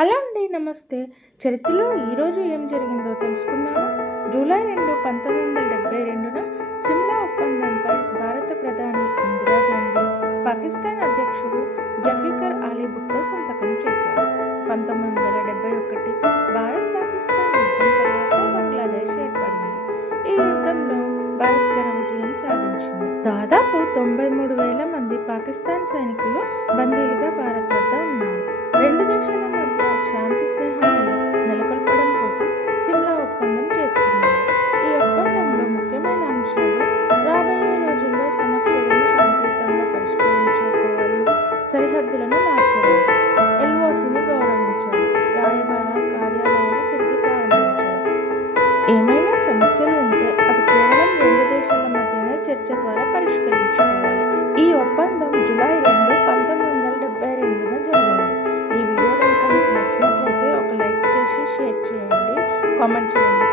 Hello అండి, నమస్తే. చరిత్రలో ఈరోజు ఏం జరిగిందో తెలుసుకుందామా? జూలై 2, 1972న సిమ్లా ఒప్పందంపై భారత ప్రధాని ఇందిరాగాంధీ, పాకిస్తాన్ అధ్యక్షుడు జఫీకర్ అలీ భుట్టో సంతకం చేశారు. 1971 భారత్ పాకిస్తాన్ యుద్ధం తర్వాత బంగ్లాదేశ్ ఏర్పడింది. ఈ యుద్ధంలో భారత్ ఘన విజయం సాధించింది. దాదాపు 93,000 మంది పాకిస్తాన్ సైనికులు బందీలుగా భారత్ వద్ద ఉన్నారు. రెండు దేశాల మధ్య శాంతి స్నేహాలను నెలకొల్పడం కోసం సిమ్లా ఒప్పందం చేసుకున్నారు. ఈ ఒప్పందంలో ముఖ్యమైన అంశాలు: రాబోయే రోజుల్లో సమస్యలను శాంతియుతంగా పరిష్కరించుకోవాలి, సరిహద్దులను మార్చరాదు, ఎల్ఓసిని గౌరవించాలి, రాయబార కార్యాలయాలు తిరిగి ప్రారంభించాలి. ఏమైనా సమస్యలు ఉంటే అది కేవలం రెండు దేశాల మధ్యనే చర్చ ద్వారా పరిష్కరించుకోవాలి. ఈ ఒప్పందం జూలై 2, 1972న జరిగింది. ఈ వీడియో కనుక మీకు నచ్చినట్లయితే ఒక లైక్ చేసి షేర్ చేయండి, కామెంట్ చేయండి.